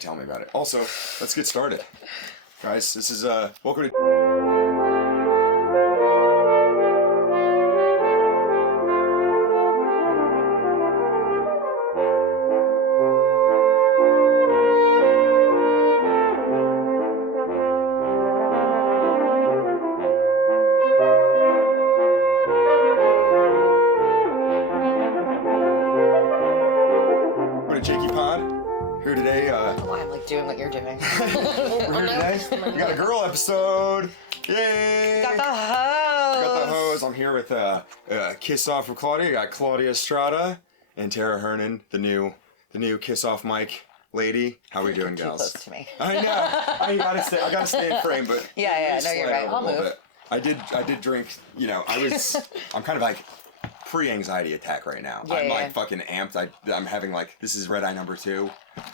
tell me about it. Also, let's get started. Guys, this is, welcome to... Here today, I'm like doing what you're doing. we're here today. We got a girl episode. Yay! Got the hose. Got the hose. I'm here with Kiss Off with Claudia. I got Claudia Estrada and Tara Hernon, the new Kiss Off mic lady. How we doing, Too gals? close to me. I know. I gotta stay in frame, but Yeah. No, you're right. I'll move. I did drink. You know, I'm kind of like pre-anxiety attack right now. I'm like fucking amped. I'm having like, this is red eye number 2.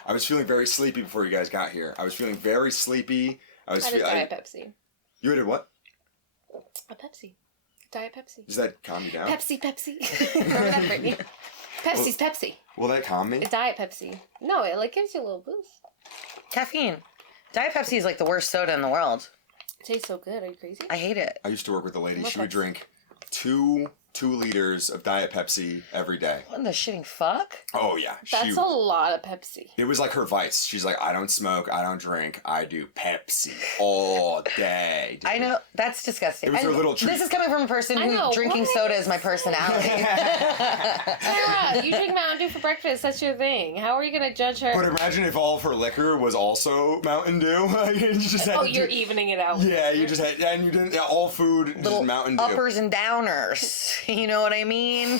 I was feeling very sleepy before you guys got here. I was feeling very sleepy. I had a Diet Pepsi. You had a what? A Pepsi. Diet Pepsi. Does that calm you down? Pepsi. Remember that, Brittany? Pepsi's Pepsi. Will that calm me? A Diet Pepsi. No, it like gives you a little boost. Caffeine. Diet Pepsi is like the worst soda in the world. It tastes so good. Are you crazy? I hate it. I used to work with a lady. She would Pepsi. drink 2 liters of Diet Pepsi every day. What in the shitting fuck? Oh yeah. That's a lot of Pepsi. It was like her vice. She's like, I don't smoke, I don't drink, I do Pepsi all day. Dude. I know, that's disgusting. It was her little treat. This is coming from a person who drinking soda is my personality. Sarah, you drink Mountain Dew for breakfast. That's your thing. How are you going to judge her? But imagine if all of her liquor was also Mountain Dew. You just had you're evening it out. Yeah, you just had, and you didn't, all food, Little just Mountain Dew. uppers and downers. You know what I mean?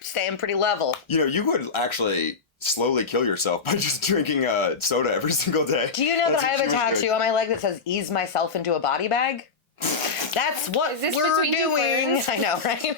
Staying pretty level. You know, you would actually slowly kill yourself by just drinking soda every single day. Do you know that I have a tattoo on my leg that says "ease myself into a body bag"? That's what we're doing. I know, right?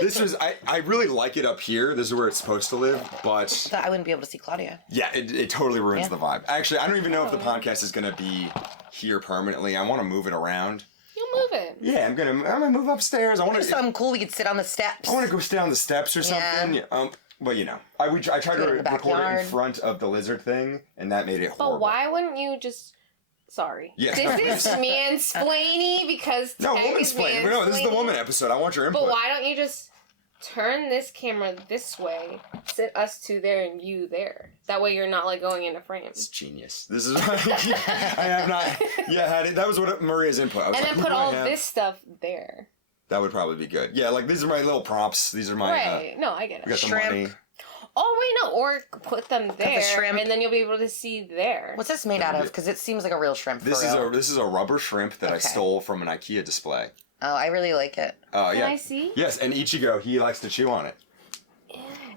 This was, I really like it up here. This is where it's supposed to live, but... I wouldn't be able to see Claudia. Yeah, it totally ruins the vibe. Actually, I don't even know if the podcast is going to be here permanently. I want to move it around. You'll move it. Yeah, I'm gonna move upstairs. I want to... Something cool, we could sit on the steps. I want to go stay on the steps or something. Yeah. Well, you know, I tried to record it in front of the lizard thing, and that made it horrible. But why wouldn't you just... Sorry. Yeah. This is mansplaining because No, Tech is woman-splaining. No, this is the woman episode. I want your input. But why don't you just turn this camera this way, sit us 2 there and you there? That way you're not like going into frame. It's genius. This is I have not had it. That was what Maria's input. I was and like, then put all this stuff there. That would probably be good. Yeah, like these are my little props. These are my right. No, I get it. We got Shrimp. the money. Oh wait, no, or put them there, shrimp. and then you'll be able to see there. What's this made out of? Because it seems like a real shrimp. This is a rubber shrimp that I stole from an IKEA display. Oh, I really like it. Oh, Can I see? Yes, and Ichigo, he likes to chew on it.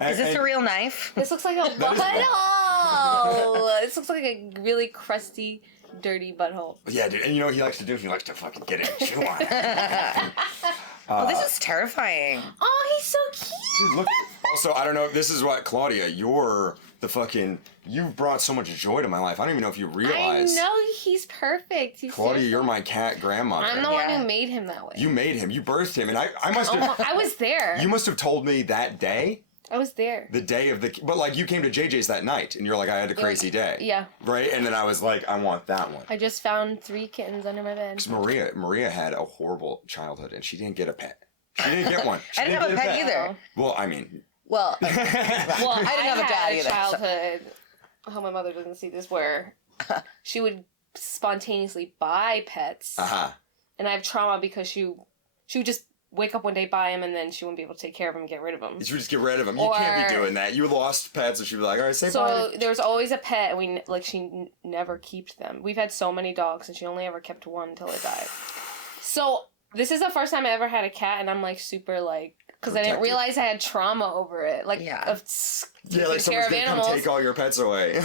Is this a real knife? This looks like a butthole. This looks like a really crusty, dirty butthole. Yeah, dude. And you know what he likes to do? He likes to fucking get it and chew on it. This is terrifying. Oh, he's so cute. Dude, look. Also, I don't know. This is what, Claudia, you've brought so much joy to my life. I don't even know if you realize. I know, he's perfect. Claudia, you're my cat grandmother. I'm the one who made him that way. You made him. You birthed him. And I must have... I was there. You must have told me that day. I was there. The day of the... But, like, you came to JJ's that night, and you're like, I had a crazy day. Yeah. Right? And then I was like, I want that one. I just found 3 kittens under my bed. Because Maria had a horrible childhood, and she didn't get a pet. She didn't get one. I didn't have a pet either. Well, I mean... Well, I didn't have a dad either. Childhood. I hope my mother doesn't see this, where she would spontaneously buy pets. Uh-huh. And I have trauma because she would just wake up one day, buy him, and then she wouldn't be able to take care of him and get rid of him. You would just get rid of them. You can't be doing that. You lost pets, and she'd be like, all right, say bye. So there was always a pet, and she never kept them. We've had so many dogs, and she only ever kept one until it died. So this is the first time I ever had a cat, and I'm like super like... Because I didn't realize I had trauma over it. Like, of taking like care of gonna animals. come take all your pets away.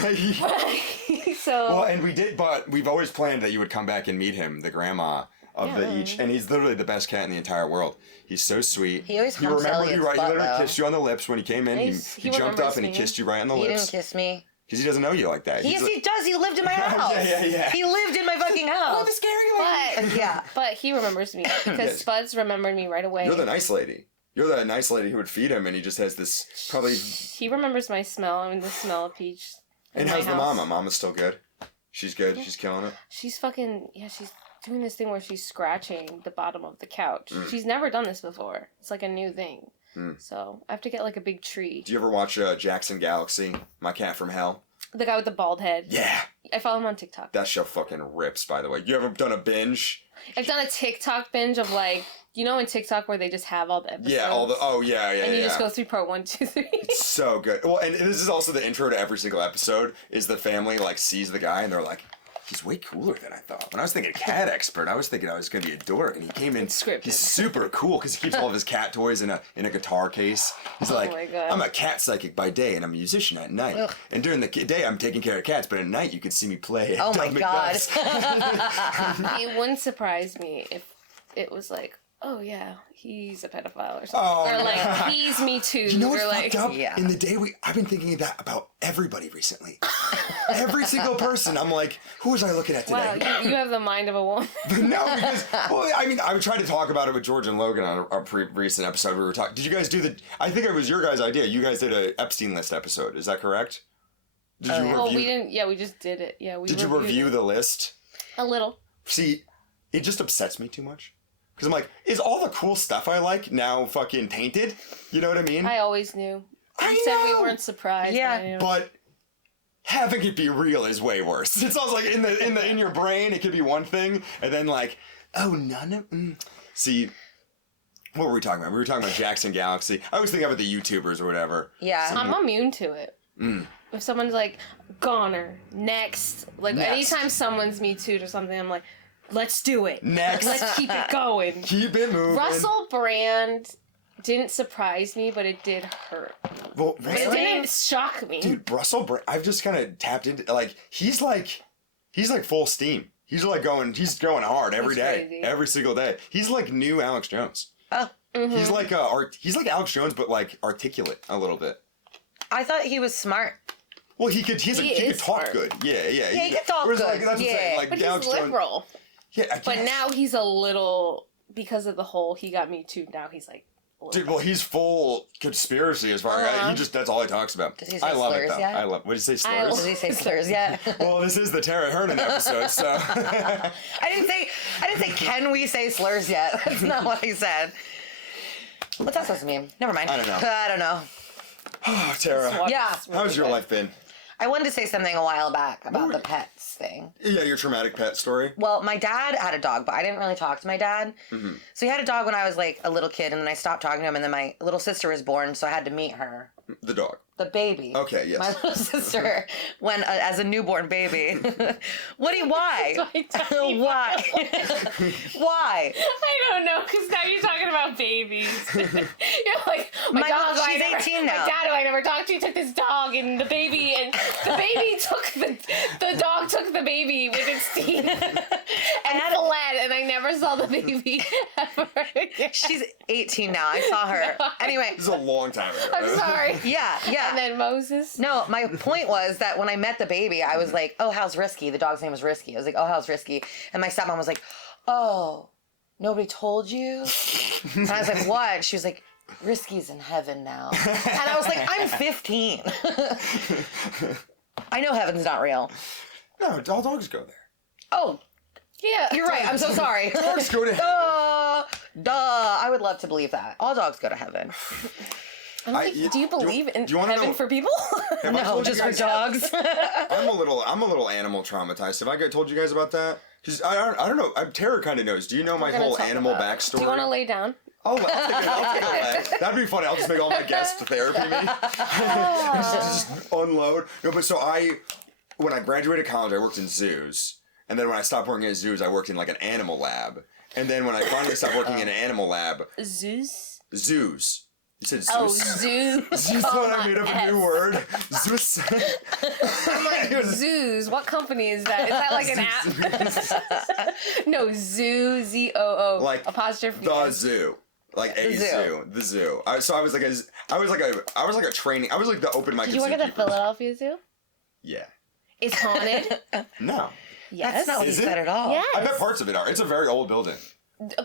So... Well, and we did, but we've always planned that you would come back and meet him, the grandma of the each. And he's literally the best cat in the entire world. He's so sweet. He always humps Elliot's butt, He literally kissed you on the lips when he came in. He jumped up and he kissed you right on the lips. He didn't kiss me. Because he doesn't know you like that. Yes, he does. He lived in my house. Yeah. He lived in my fucking house. Oh, the scary lady. But he remembers me. Because Spuds remembered me right away. You're the nice lady. You're that nice lady who would feed him, and he just has this probably... He remembers my smell. I mean, the smell of peach. And how's the mama? Mama's still good? She's good? Yeah. She's killing it? She's fucking... Yeah, she's doing this thing where she's scratching the bottom of the couch. She's never done this before. It's like a new thing. So I have to get like a big tree. Do you ever watch Jackson Galaxy, My Cat from Hell? The guy with the bald head. Yeah. I follow him on TikTok. That show fucking rips, by the way. You ever done a binge? I've done a TikTok binge of like, you know in TikTok where they just have all the episodes? Yeah, And you just go through part 1, 2, 3. It's so good. Well, and this is also the intro to every single episode, is the family, like, sees the guy and they're like, he's way cooler than I thought. When I was thinking cat expert, I was thinking I was going to be a dork, and he came in. He's super cool because he keeps all of his cat toys in a guitar case. He's like, I'm a cat psychic by day and I'm a musician at night. Ugh. And during the day, I'm taking care of cats, but at night you could see me play. Oh my God! It wouldn't surprise me if it was like, oh yeah, he's a pedophile or something. Oh, or like, he's Me Too. You know what's like, fucked up? Yeah. In the day, I've been thinking that about everybody recently. Every single person. I'm like, who was I looking at today? Wow, you have the mind of a woman. No, because, well, I mean, I was trying to talk about it with George and Logan on our recent episode. We were talking. Did you guys do I think it was your guys' idea. You guys did an Epstein list episode. Is that correct? Did you review? Oh, we didn't. Yeah, we just did it. Yeah, we did. You review the list? A little. See, it just upsets me too much. Because I'm like, is all the cool stuff I like now fucking tainted? You know what I mean? I always knew. You said we weren't surprised. Yeah, but having it be real is way worse. It sounds like in your brain it could be one thing, and then like, oh none of. See, what were we talking about? We were talking about Jackson Galaxy. I was thinking about the YouTubers or whatever. Yeah, I'm immune to it. If someone's like, goner, next. Anytime someone's Me Too'd or something, I'm like, let's do it. Next. Let's keep it going. Keep it moving. Russell Brand didn't surprise me, but it did hurt. Well, but it didn't shock me. Dude, Russell Brand, I've just kind of tapped into, like, he's like full steam. He's going hard every day. Crazy. Every single day. He's like new Alex Jones. Oh. Mm-hmm. He's like Alex Jones, but like articulate a little bit. I thought he was smart. Well, he could talk smart. good. Yeah. He could talk good. Like, that's yeah. Like, but Alex he's liberal. Jones, yeah, but now he's a little, because of the whole he got Me Too, now he's like... Dude, well, he's full conspiracy as far as that's all he talks about. Does he say slurs yet? What did he say, slurs? Does he say slurs yet? Well, this is the Tara Hernon episode, so... I didn't say, can we say slurs yet? That's not what I said. What's that supposed to mean? Never mind. I don't know. I don't know. Oh, Tara. Yeah. How's your life been? I wanted to say something a while back about the pets thing. Yeah, your traumatic pet story. Well, my dad had a dog, but I didn't really talk to my dad. Mm-hmm. So he had a dog when I was like a little kid, and then I stopped talking to him, and then my little sister was born, so I had to meet her. The dog. The baby. Okay, yes. My little sister went as a newborn baby. Why? Why? Why? I don't know, because now you're talking about babies. You're like, my dog. She's 18 now. My dad, who I never talked to, took this dog, and the baby took the dog took the baby with its teeth and fled, and I never saw the baby ever again. She's 18 now. I saw her. Anyway. This is a long time ago. I'm sorry. Yeah. And then Moses. No, my point was that when I met the baby, I was like, oh, how's Risky? The dog's name was Risky. I was like, oh, how's Risky? And my stepmom was like, oh, nobody told you? And I was like, what? And she was like, Risky's in heaven now. And I was like, I'm 15. I know heaven's not real. No, all dogs go there. Oh. Yeah. You're right. I'm so sorry. Dogs go to heaven. Duh. I would love to believe that. All dogs go to heaven. Do you believe in heaven for people? No, just for dogs. I'm a little animal traumatized. Have I told you guys about that? Because I don't know. Tara kind of knows. Do you know my whole animal backstory? Do you want to lay down? Oh, I'll take a lay. That'd be funny. I'll just make all my guests therapy me. just unload. No, but so when I graduated college, I worked in zoos. And then when I stopped working at zoos, I worked in like an animal lab. And then when I finally stopped working in an animal lab... Zoos? Zoos. You said Zeus? Oh, zoo. Zeus thought I made up a new word. Zeus. I'm like, zoos. What company is that? Is that like an app? No, zoo. Z-O-O. Like apostrophe. The zoo. Like a zoo. The zoo. So I was like a training. I was like the open mic. Did you work at the Philadelphia Zoo? Yeah. It's haunted? No. Yes. That's not what you said at all. Yes. I bet parts of it are. It's a very old building.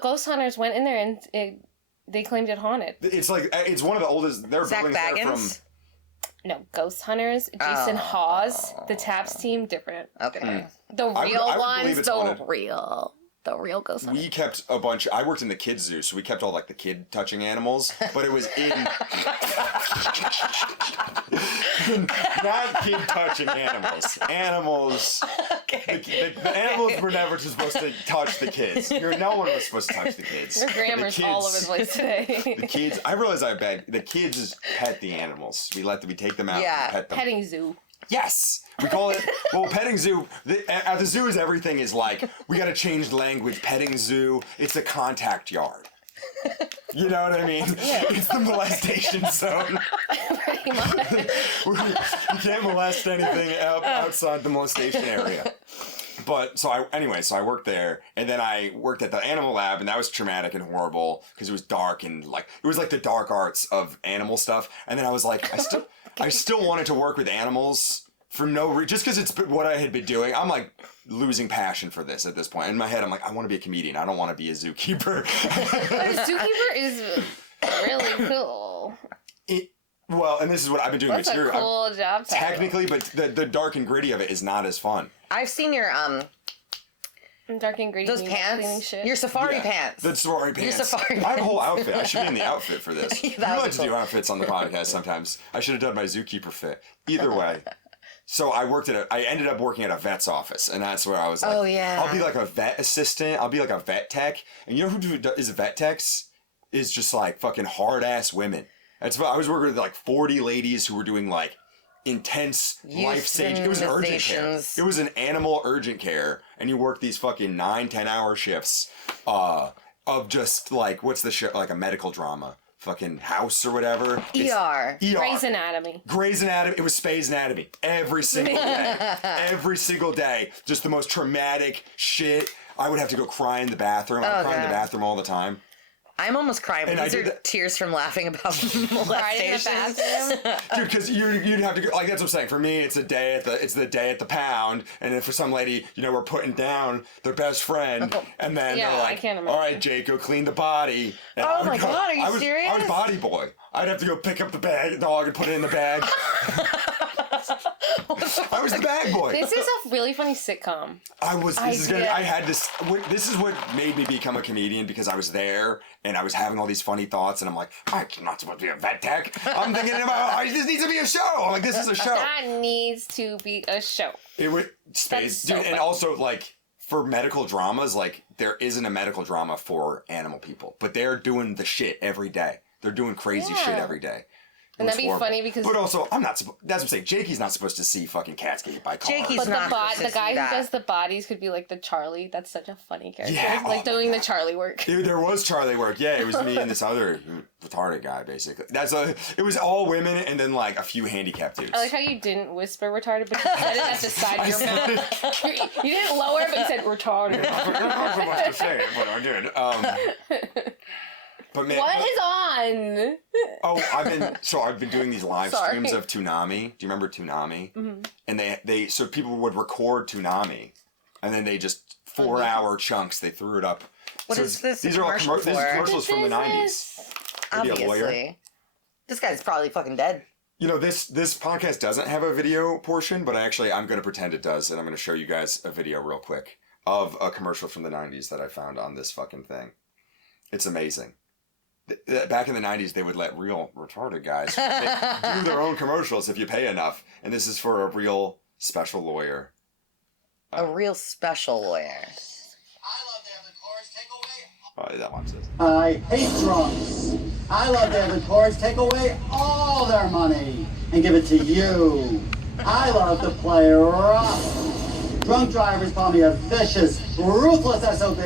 Ghost hunters went in there and they claimed it haunted. It's like, it's one of the oldest. They're Zach buildings Baggins? there from... Ghost Hunters. Jason Hawes, the Taps team, different. Okay. The real I would ones, believe it's the haunted. real Ghost Hunters. We kept a bunch. I worked in the kids zoo, so we kept all like the kid touching animals, but it was in not kid touching animals. Animals. Okay. The animals were never supposed to touch the kids. No one was supposed to touch the kids. Your grammar's all over the place today. The kids. I realize I beg. The kids pet the animals. We take them out. And pet them. Petting zoo. Yes, we call it. Well, petting zoo. At the zoo, everything is like we got to change the language. Petting zoo. It's a contact yard. You know what I mean? Yeah. It's the molestation zone. Pretty much. You can't molest anything outside the molestation area. But so I worked there, and then I worked at the animal lab, and that was traumatic and horrible because it was dark and like it was like the dark arts of animal stuff. And then I was like, I still wanted to work with animals for no reason, just because it's what I had been doing. I'm like losing passion for this at this point. In my head, I'm like, I want to be a comedian. I don't want to be a zookeeper. But a zookeeper is really cool. Well, and this is what I've been doing. That's a cool job title. Technically, but the dark and gritty of it is not as fun. I've seen your dark and gritty. those pants. Your safari pants. The safari pants. Your safari I have a whole outfit. I should be in the outfit for this. Yeah, You like to do outfits on the podcast sometimes. I should have done my zookeeper fit. Either way. So I ended up working at a vet's office, and that's where I was like, oh yeah, I'll be like a vet assistant. I'll be like a vet tech. And you know who is vet techs? Is just like fucking hard ass women. I was working with like 40 ladies who were doing like intense life-saving. It was an urgent care. It was an animal urgent care, and you work these fucking 9-10 hour shifts of just like what's the show, like a medical drama. Fucking House or whatever. ER. Grey's Anatomy. Grey's Anatomy. It was Spay's Anatomy. Every single day. Every single day. Just the most traumatic shit. I would have to go cry in the bathroom. I would cry in the bathroom all the time. I'm almost crying, but these are tears from laughing about molestation. Dude, because you'd have to go, like, that's what I'm saying. For me, it's the day at the pound, and then for some lady, we're putting down their best friend, and then they're like, all right, Jake, go clean the body. And oh my God, are you serious? I was body boy. I'd have to go pick up the dog and put it in the bag. I was the bag boy. This is a really funny sitcom. This is what made me become a comedian, because I was there and I was having all these funny thoughts, and I'm like, I'm not supposed to be a vet tech. I'm thinking about, this needs to be a show. I'm like, this is a show. That needs to be a show. It would space, dude, and also like for medical dramas, like there isn't a medical drama for animal people, but they're doing the shit every day. They're doing crazy shit every day. And that'd be funny because... But also, I'm not supposed... That's what I'm saying. Jakey's not supposed to see fucking cats get hit by cars. Jakey's not the guy who does the bodies could be like the Charlie. That's such a funny character. Yeah, like doing the Charlie work. There was Charlie work. Yeah, it was me and this other retarded guy, basically. It was all women and then like a few handicapped dudes. I like how you didn't whisper retarded, but you said it at the side of your mouth. You didn't lower it, but you said retarded. You're not supposed to say it, but I did. But man, what is on? Oh, I've been doing these live streams of Toonami. Do you remember Toonami? Mm-hmm. And so people would record Toonami, and then they just 4-hour chunks. They threw it up. What is this? These are commercials from the 90s. Obviously, this guy's probably fucking dead. This podcast doesn't have a video portion, but I'm going to pretend it does, and I'm going to show you guys a video real quick of a commercial from the 90s that I found on this fucking thing. It's amazing. Back in the 90s, they would let real retarded guys do their own commercials if you pay enough. And this is for a real special lawyer. A real special lawyer. I love to have the courts take away. That one says. I hate drunks. I love to have the courts take away all their money and give it to you. I love to play rough. Drunk drivers call me a vicious, ruthless SOB.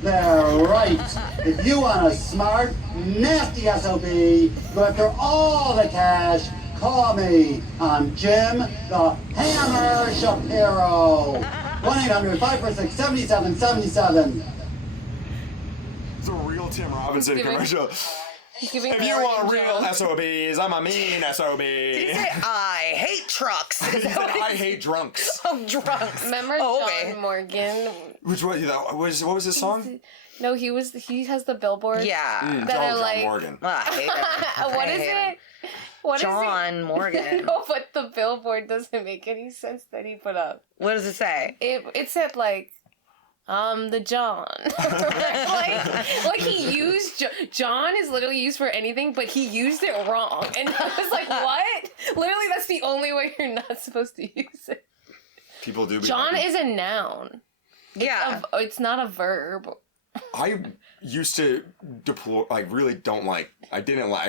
They're right. If you want a smart, nasty SOB, go after all the cash, call me. I'm Jim the Hammer Shapiro. 1-800-546-7777. It's a real Tim Robinson commercial. If you want real SOBs, I'm a mean SOB. Did he say, I hate trucks? He said, I hate drunks. Oh, drunks. Remember John Morgan? Which one? What was his song? No, he has the billboard. Yeah. That are John like... Morgan. I hate him. What is it? What is John Morgan. No, but the billboard doesn't make any sense that he put up. What does it say? It said like, the John. like he used John is literally used for anything, but he used it wrong, and I was like, what? Literally, that's the only way you're not supposed to use it. People do. John is a noun. Yeah. It's not a verb. I used to deplore, like, really don't like, I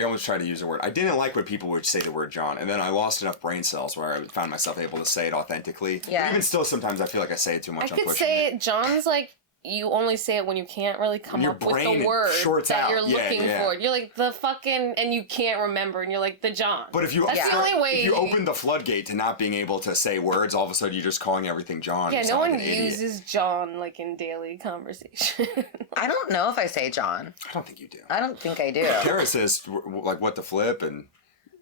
always try to use the word. I didn't like when people would say the word John, and then I lost enough brain cells where I found myself able to say it authentically. Yeah. But even still, sometimes I feel like I say it too much. I could say it. John's like, you only say it when you can't really come up with the word that you're looking for. You're like, the fucking, and you can't remember, and you're like, the John. But if you, that's the only way. If you open the floodgate to not being able to say words, all of a sudden you're just calling everything John. Yeah, no one uses John like in daily conversation. I don't know if I say John. I don't think you do. I don't think I do. Kara says, like, what the flip, and...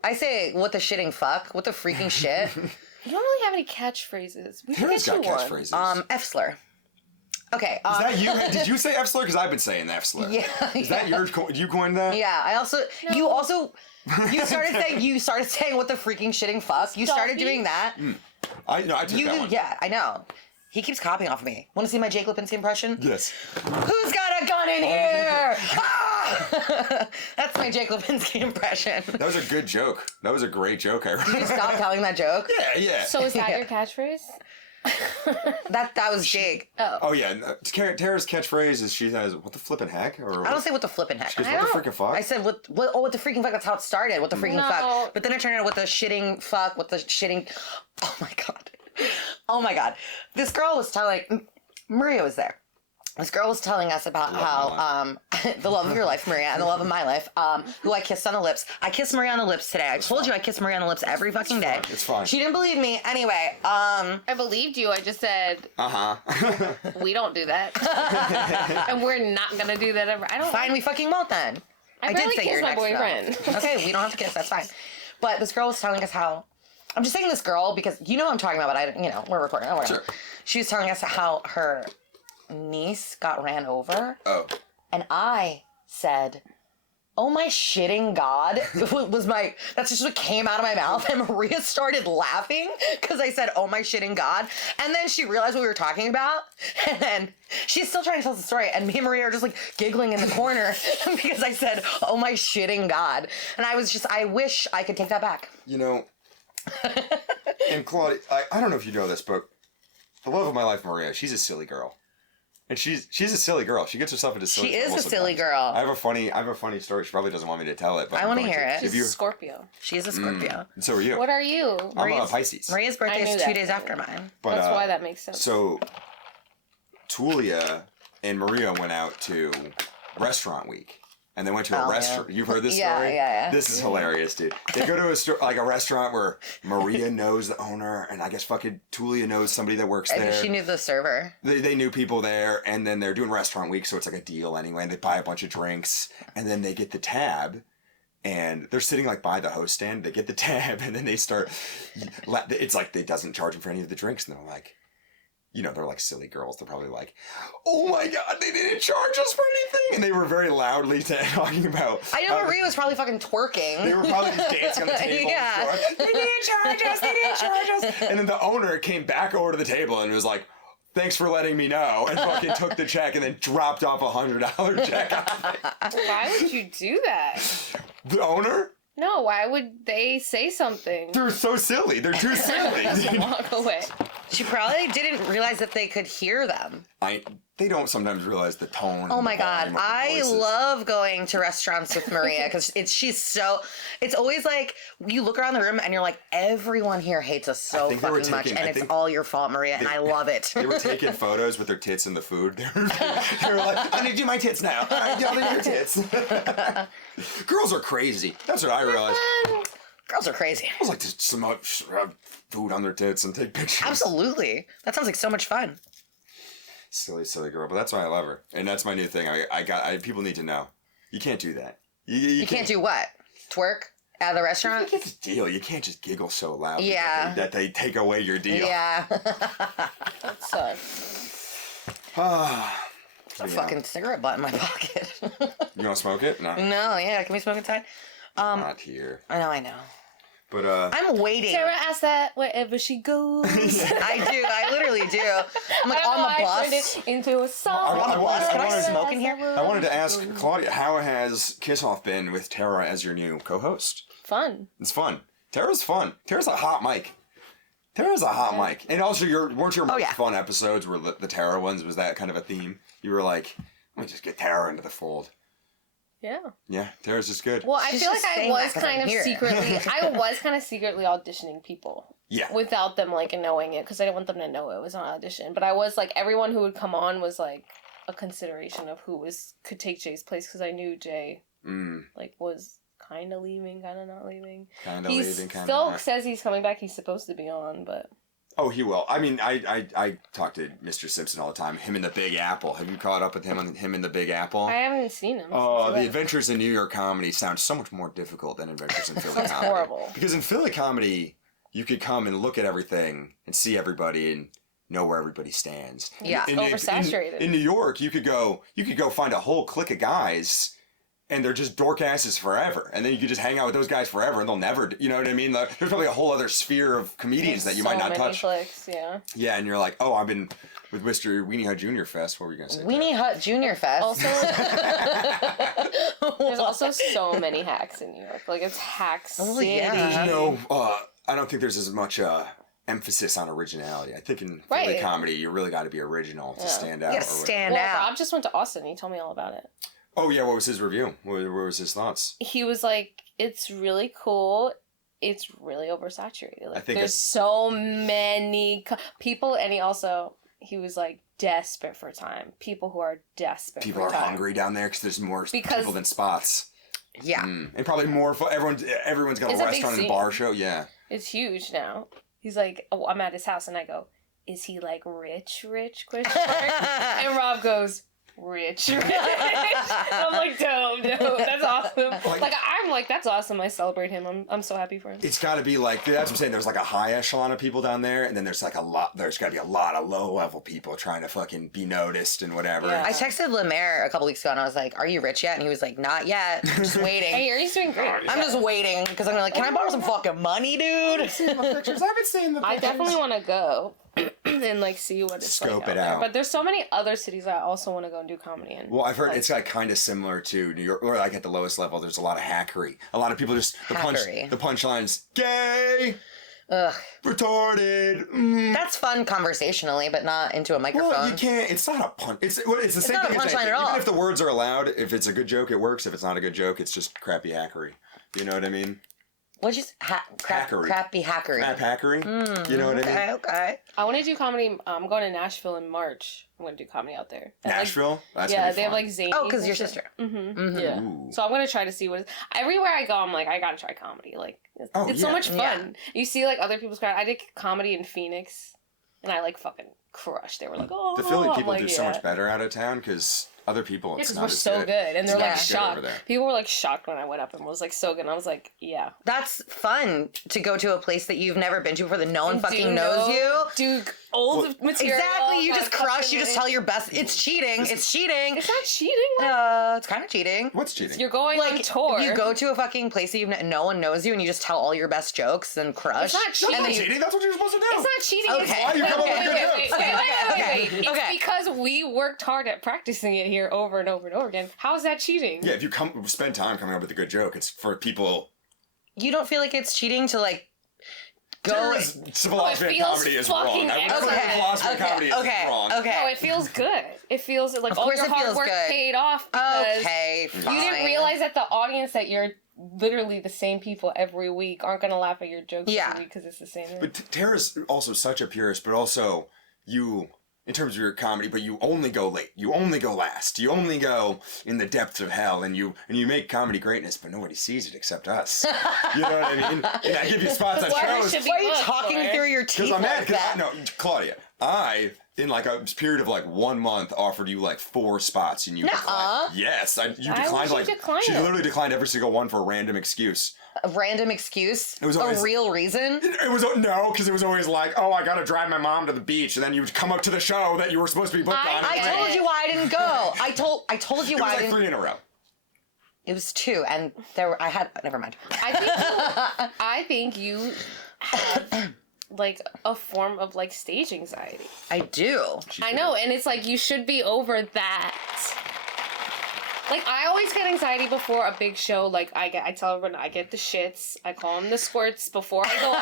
I say, what the shitting fuck? What the freaking shit? You don't really have any catchbatchphrases. Kara's got catchphrases. F-slur. Okay. Is that you? Did you say F-slur? Because I've been saying F-slur. Yeah. Is that yours? You coined that? Yeah. I also... No. You started saying what the freaking shitting fuck. You started doing that. I took that one. Yeah, I know. He keeps copying off of me. Want to see my Jake Lipinski impression? Yes. Who's got a gun in here? Ah! That's my Jake Lipinski impression. That was a good joke. That was a great joke. Did you stop telling that joke? Yeah. So is that your catchphrase? That was Jake. Oh yeah. Tara's catchphrase is she says, "What the flippin' heck?" Or I don't say what the flippin' heck. She goes, what the freaking fuck? I said what the freaking fuck. That's how it started. What the freaking fuck. But then it turned out what the shitting fuck. What the shitting. Oh my god. Oh my god. This girl was telling. Maria was there. This girl was telling us about how the love of your life, Maria, and the love of my life, who I kissed on the lips. I kissed Maria on the lips today. I told you I kiss Maria on the lips every fucking day. It's fine. She didn't believe me. Anyway, I believed you. I just said, we don't do that. And we're not going to do that ever. Fine, we fucking won't then. I did kiss my boyfriend. Okay, we don't have to kiss. That's fine. But this girl was telling us how... I'm just saying this girl because you know what I'm talking about, but we're recording. Oh, whatever. Sure. She was telling us how her niece got ran over. Oh. And I said, oh my shitting god, that's just what came out of my mouth. And Maria started laughing because I said, oh my shitting god. And then she realized what we were talking about. And then she's still trying to tell us the story. And me and Maria are just like giggling in the corner because I said, oh my shitting god. And I wish I could take that back. You know, and Claudia, I don't know if you know this, but the love of my life, Maria, she's a silly girl. And she's a silly girl. She gets herself into silly. She is a silly girl. I have a funny story. She probably doesn't want me to tell it, but I want to hear it. She's a Scorpio. She's a Scorpio. And so are you. What are you? I'm a Pisces. Maria's birthday is 2 days after mine. But, that's why that makes sense. So, Tulia and Maria went out to restaurant week. And they went to a restaurant. Yeah. You've heard this story? Yeah. This is hilarious, dude. They go to a restaurant where Maria knows the owner, and I guess fucking Tulia knows somebody that works there. I think she knew the server. They knew people there, and then they're doing restaurant week, so it's like a deal anyway. And they buy a bunch of drinks, and then they get the tab, and they're sitting like by the host stand. They get the tab, and then they start. It's like they doesn't charge them for any of the drinks, and they're like. They're like silly girls. They're probably like, oh my God, they didn't charge us for anything. And they were very loudly talking about. I know Maria was probably fucking twerking. They were probably just dancing on the table. Yeah. They didn't charge us. They didn't charge us. And then the owner came back over to the table and was like, thanks for letting me know. And fucking took the check and then dropped off $100 check. Why would you do that? The owner? No, why would they say something? They're so silly. They're too silly. Walk away. She probably didn't realize that they could hear them. They don't sometimes realize the tone. Oh my God. I love going to restaurants with Maria because it's always like you look around the room and you're like, everyone here hates us so fucking much and it's all your fault, Maria, and I love it. They were taking photos with their tits in the food. They were like, I'm going to do my tits now. Y'all do your tits. Girls are crazy. That's what I realized. Girls are crazy. I was like to shove food on their tits and take pictures. Absolutely. That sounds like so much fun. Silly girl, but that's why I love her, and that's my new thing. People need to know. You can't do that. You can't do what? Twerk at the restaurant? You get the deal. You can't just giggle so loud. Yeah. That they take away your deal. Yeah. That sucks. A fucking cigarette butt in my pocket. You want to smoke it? No. No. Yeah. Can we smoke inside? Not here. I know. But I'm waiting. Sarah asks that wherever she goes. I do. I literally do. I'm like on the bus. I turned it into a song. Can I smoke in here? I wanted to ask Claudia, how has Kiss Off been with Tara as your new co-host? Fun. It's fun. Tara's fun. Tara's a hot mic. Tara's a hot mic. And also, weren't your most fun episodes were the Tara ones? Was that kind of a theme? You were like, let me just get Tara into the fold. Yeah. Yeah, Tara's just good. Well, I She's feel like just I saying was that 'cause kind I'm of here. secretly auditioning people. Yeah. Without them, like, knowing it, because I didn't want them to know it was an audition. But I was, like, everyone who would come on was, like, a consideration of who could take Jay's place, because I knew Jay, like, was kind of leaving, kind of not leaving. Kind of leaving, kind of still not. says he's coming back. He's supposed to be on, but... Oh, he will. I mean, I talk to Mr. Simpson all the time. Him in the Big Apple. Have you caught up with him on him in the Big Apple? I haven't seen him. Oh, the Adventures in New York comedy sounds so much more difficult than Adventures in Philly That's comedy. horrible. Because in Philly comedy, you could come and look at everything and see everybody and know where everybody stands. Yeah, it's oversaturated. In New York, you could go find a whole clique of guys. And they're just dork asses forever. And then you could just hang out with those guys forever and they'll never, you know what I mean? There's probably a whole other sphere of comedians that you might not touch. Clicks, yeah. Yeah, and you're like, oh, I've been with Mr. Weenie Hut Junior Fest. What were you going to say? Weenie Hut Junior Fest. Also, there's also so many hacks in New York. Like, it's hack city. yeah. No, I don't think there's as much emphasis on originality. I think in Philly comedy, you really got to be original to stand out. You gotta stand Well, out. Rob just went to Austin. He told me all about it. Oh, yeah, what was his review? What was his thoughts? He was like, it's really cool. It's really oversaturated. Like, I think there's so many people, and he was like, desperate for time. People who are desperate People for are time. hungry down there because there's more people than spots. Yeah. And probably more, everyone's got It's a a big restaurant and scene. bar show, yeah. It's huge now. He's like, oh, I'm at his house, and I go, is he like rich, question mark? And Rob goes, rich. And I'm like, dope, that's awesome. I'm like, that's awesome. I celebrate him. I'm so happy for him. It's got to be like, that's what I'm saying. There's like a high echelon of people down there, and then there's like there's got to be a lot of low level people trying to fucking be noticed and whatever. Yeah. I texted Lemaire a couple weeks ago and I was like, are you rich yet? And he was like, not yet. I'm just waiting. Hey, he's doing great. I'm just waiting because I'm like, can I borrow some fucking money, dude? I've seen the pictures. I haven't seen the I pictures. definitely want to go and like see what it's Scope like it there. out. But there's so many other cities I also want to go and do comedy in. Well, I've heard it's like kind of similar to New York, or like at the lowest level, there's a lot of hackery. A lot of people just the punchlines, gay, retarded. That's fun conversationally, but not into a microphone. Well, you can't. It's not a punch. It's the same not thing. a punchline at all. Even if the words are allowed, if it's a good joke, it works. If it's not a good joke, it's just crappy hackery. You know what I mean? What'd you say? Hackery. Crappy hackery. Crap hackery. You know what I mean? Okay. I want to do comedy. I'm going to Nashville in March. I'm going to do comedy out there. And, Nashville? That's yeah, gonna be they have fun. like zany. Oh, because your sister. Yeah. Ooh. So I'm going to try to see everywhere I go, I'm like, I got to try comedy. Like, it's so much fun. Yeah. You see like other people's crowd. I did comedy in Phoenix and I like fucking crushed. They were like, oh. The Philly people like, do so much better out of town because other people, it's Because not we're as so good. And they're It's like not as good shocked. over there. People were like shocked when I went up and was like so good. And I was like, yeah. That's fun to go to a place that you've never been to before that no one fucking knows you. Do old material. Exactly. You have just crush. fucking You just tell your best. It's cheating. It's cheating. It's not cheating. It's kind of cheating. What's cheating? You're going on tour. You go to a fucking place that no one knows you, and you just tell all your best jokes and crush. It's not cheating. That's not cheating. That's what you're supposed to do. It's not cheating. Okay. Why you come up with good jokes? Wait. Okay. It's because we worked hard at practicing it here over and over and over again. How is that cheating? Yeah, if you spend time coming up with a good joke, it's for people. You don't feel like it's cheating to like go. Philosophy of comedy is wrong. fucking I would never say philosophy of comedy is wrong. Okay. No, it feels good. It feels like all course your it hard feels work good. paid off because Okay. Fine. you didn't realize that the audience that you're literally the same people every week aren't going to laugh at your jokes every week because it's the same. But Tara's also such a purist, but also you, in terms of your comedy, but you only go late. You only go last. You only go in the depths of hell, and you make comedy greatness, but nobody sees it except us. You know what I mean? And I give you spots on shows. Why are you talking through your teeth Because I'm mad. like that? No, Claudia, in like a period of like 1 month offered you like 4 spots and you declined. Yes, you declined would you decline she it? literally declined every single one for a random excuse. A random excuse? It was always, a real reason? It was no, because it was always like, oh, I gotta drive my mom to the beach, and then you would come up to the show that you were supposed to be booked on. I told you why I didn't go. I told you it why was I like didn't. 3 in a row. It was 2, and never mind. I think you have like a form of like stage anxiety. I do. I know, and it's like you should be over that. Like, I always get anxiety before a big show. Like, I tell everyone I get the shits. I call them the squirts before I go.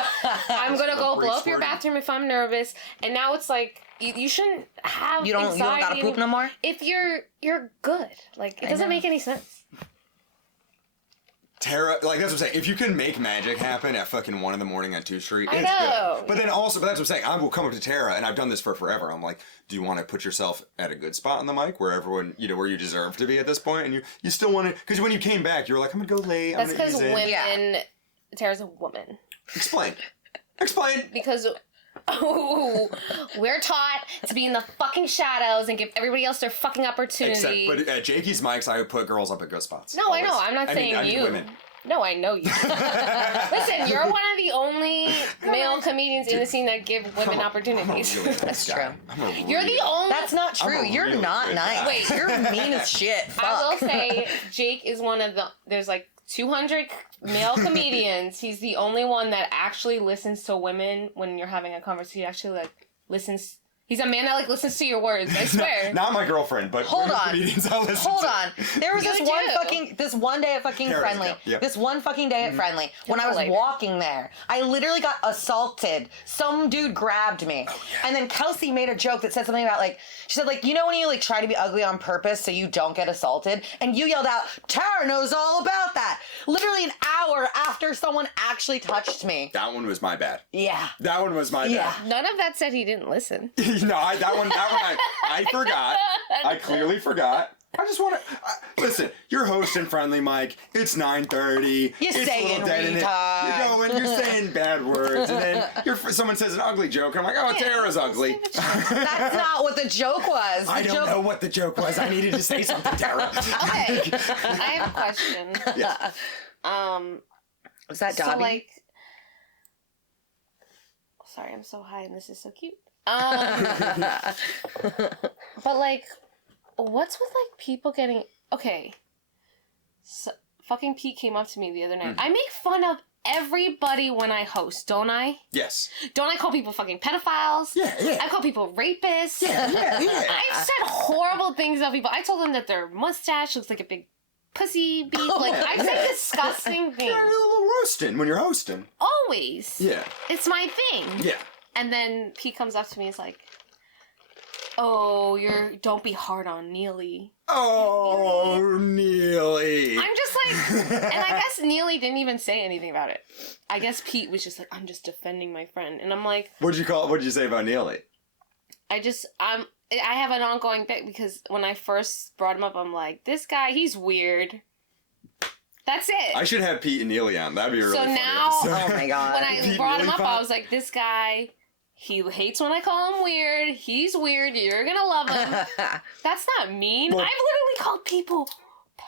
I'm gonna go blow up your bathroom if I'm nervous. And now it's like you shouldn't have you don't gotta poop no more. If you're good, like it doesn't make any sense. Tara, like, that's what I'm saying. If you can make magic happen at fucking 1 in the morning on 2 Street, it's know. good. But then also, but that's what I'm saying. I will come up to Tara, and I've done this for forever. I'm like, do you want to put yourself at a good spot on the mic where everyone, where you deserve to be at this point? And you still want to, because when you came back, you were like, I'm going to go late. That's because women, Tara's a woman. Explain. Because we're taught to be in the fucking shadows and give everybody else their fucking opportunity. But at Jakey's mics, I would put girls up at good spots. No, always. I know. I'm not saying I mean you. Women. No, I know you. Listen, you're one of the only male comedians in the scene that give women opportunities. Really That's true. You're the only. That's not true. You're really not nice. Wait. You're mean as shit. Fuck. I will say, Jake is one of the. There's like 200 male comedians. He's the only one that actually listens to women when you're having a conversation. He actually like listens. He's a man that like listens to your words. I swear. Not my girlfriend, but hold on. Comedians I'll listen Hold to. on. There was this one day at fucking Tara's Friendly. account, yeah. This one fucking day at Friendly when I was later. walking there. I literally got assaulted. Some dude grabbed me. Oh, yeah. And then Kelsey made a joke that said something about like, she said like, you know when you like try to be ugly on purpose so you don't get assaulted? And you yelled out, Tara knows all about that. Literally an hour after someone actually touched me. That one was my bad. Yeah. That one was my bad. None of that said he didn't listen. No, that one I forgot. I clearly forgot. I just want to listen. You're hosting Friendly Mike. It's 9:30. You're it's saying retard. You're saying bad words, and then someone says an ugly joke. And I'm like, oh, Tara's ugly. That's not what the joke was. I don't know what the joke was. I needed to say something, Tara. Okay, I have a question. Yeah. Was that Dobby? So like, sorry, I'm so high and this is so cute. But like, what's with like people getting okay? So, fucking Pete came up to me the other night. I make fun of everybody when I host, don't I? Yes. Don't I call people fucking pedophiles? Yeah. I call people rapists. Yeah. I've said horrible things about people. I told them that their mustache looks like a big pussy beak. Like, I say disgusting things. You're a little roasting when you're hosting. Always. Yeah. It's my thing. Yeah. And then Pete comes up to me and is like, oh, don't be hard on Neely. Oh, Neely. I'm just like, and I guess Neely didn't even say anything about it. I guess Pete was just like, I'm just defending my friend. And I'm like, What'd you say about Neely? I have an ongoing thing because when I first brought him up, I'm like, this guy, he's weird. That's it. I should have Pete and Neely on. That'd be a really funny now, episode. Oh my god. when I Pete brought him Neely up, fun? I was like, this guy, he hates when I call him weird. He's weird. You're gonna love him. That's not mean. Well- I've literally called people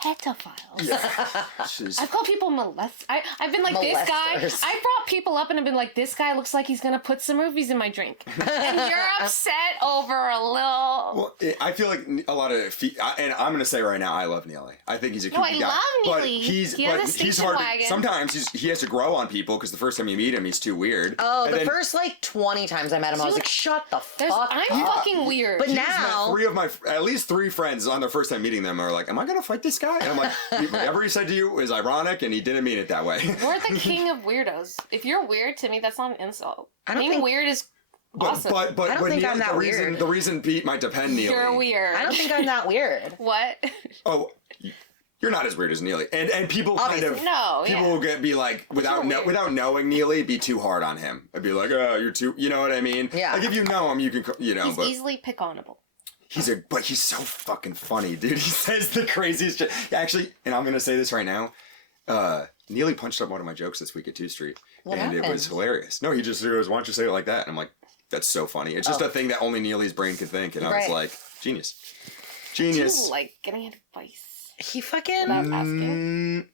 pedophiles. Yeah. I've called people I've been like, this guy. Molesters. I brought people up and have been like, this guy looks like he's gonna put some rubies in my drink. And you're upset over a little. Well, I feel like a lot of, and I'm gonna say right now, I love Neely. I think he's a No, kooky I guy. love But Neely. he's He has a he's station hard. wagon. Sometimes he has to grow on people because the first time you meet him, he's too weird. Oh, And the then first like 20 times I met him, I was like, shut the fuck I'm up. fucking weird. But he's now, met at least three friends on their first time meeting them are like, am I gonna fight this guy? And I'm like, whatever he said to you is ironic, and he didn't mean it that way. We're the king of weirdos. If you're weird, to me, that's not an insult. I don't Being think- weird is awesome. I don't think I'm that weird. The reason Pete might defend Neely. You're weird. I don't think I'm that weird. What? Oh, you're not as weird as Neely, and people kind of No, will be like without knowing Neely, be too hard on him. I'd be like, oh, you're too, you know what I mean? Yeah. Like if you know him, you can, He's but easily pick-onable. but he's so fucking funny, dude. He says the craziest shit. Actually, and I'm gonna say this right now. Neely punched up one of my jokes this week at 2 Street, What and it was happened? hilarious. No, he just goes, "Why don't you say it like that?" And I'm like, "That's so funny." It's just a thing that only Neely's brain could think, and I was Right. like, "Genius, Do genius." you like getting advice He fucking... without asking?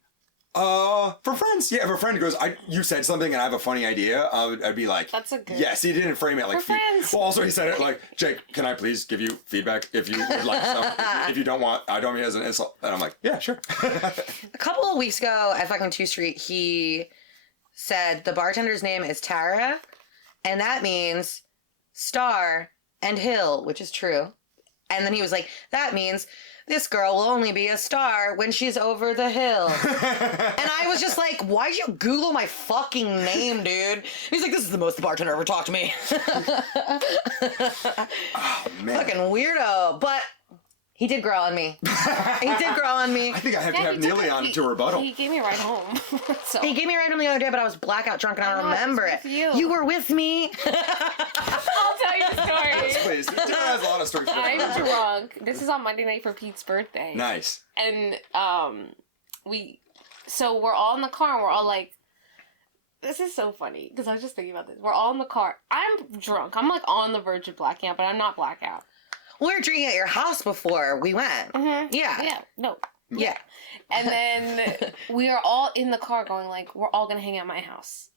For friends, yeah. If a friend goes, you said something and I have a funny idea, I'd be like, That's a good. yes. He didn't frame it like For friends. Well, also he said it like, Jake, can I please give you feedback if you would like some? If you don't want, I don't mean it as an insult. And I'm like, yeah, sure. A couple of weeks ago at fucking 2 Street, he said the bartender's name is Tara, and that means star and hill, which is true. And then he was like, that means this girl will only be a star when she's over the hill. And I was just like, why'd you Google my fucking name, dude? He's like, this is the most the bartender ever talked to me. Oh, man. Fucking weirdo. But he did grow on me. He did grow on me. I think I have to have Neely on to rebuttal. He gave me a ride home. So. He gave me a ride home the other day, but I was blackout drunk and I don't remember it. You were with me. I'll tell you the story. Please. Tara has a lot of stories. I'm drunk. This is on Monday night for Pete's birthday. Nice. And so we're all in the car and we're all like, this is so funny because I was just thinking about this. We're all in the car. I'm drunk. I'm like on the verge of blacking out, but I'm not blackout. We were drinking at your house before we went. Mm-hmm. Yeah. Yeah. No. Yeah. And then we are all in the car going like, we're all going to hang at my house.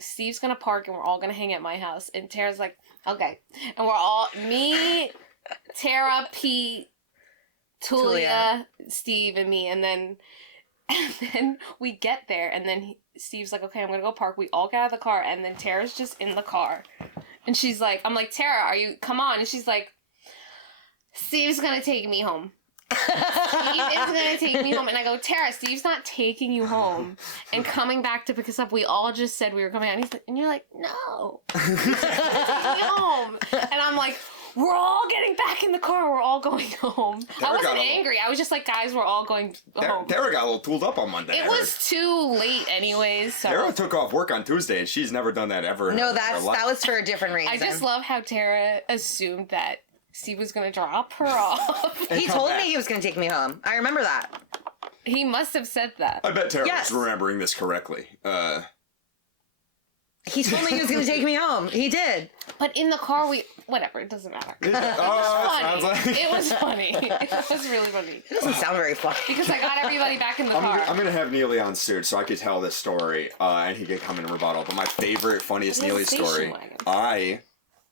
Steve's going to park and we're all going to hang at my house. And Tara's like, okay. And we're all, me, Tara, Pete, Tulia, Steve, and me. And then we get there and then Steve's like, okay, I'm going to go park. We all get out of the car. And then Tara's just in the car. And she's like, I'm like, Tara, come on. And she's like, Steve's going to take me home. Steve is going to take me home. And I go, Tara, Steve's not taking you home and coming back to pick us up. We all just said we were coming out. And you're like, no. He's taking me home. And I'm like, we're all getting back in the car. We're all going home. I wasn't angry. I was just like, guys, we're all going home. Tara got a little tooled up on Monday. It was too late anyways. So. Tara took off work on Tuesday and she's never done that ever. No, that was for a different reason. I just love how Tara assumed that Steve was going to drop her off. He told me he was going to take me home. I remember that. He must have said that. I bet Tara was remembering this correctly. He told me he was going to take me home. He did. But in the car, whatever, it doesn't matter. It was funny. It was really funny. It doesn't sound very funny. Because I got everybody back in the car. I'm going to have Neely on soon so I could tell this story and he could come in and rebuttal. But my favorite, funniest Neely story, I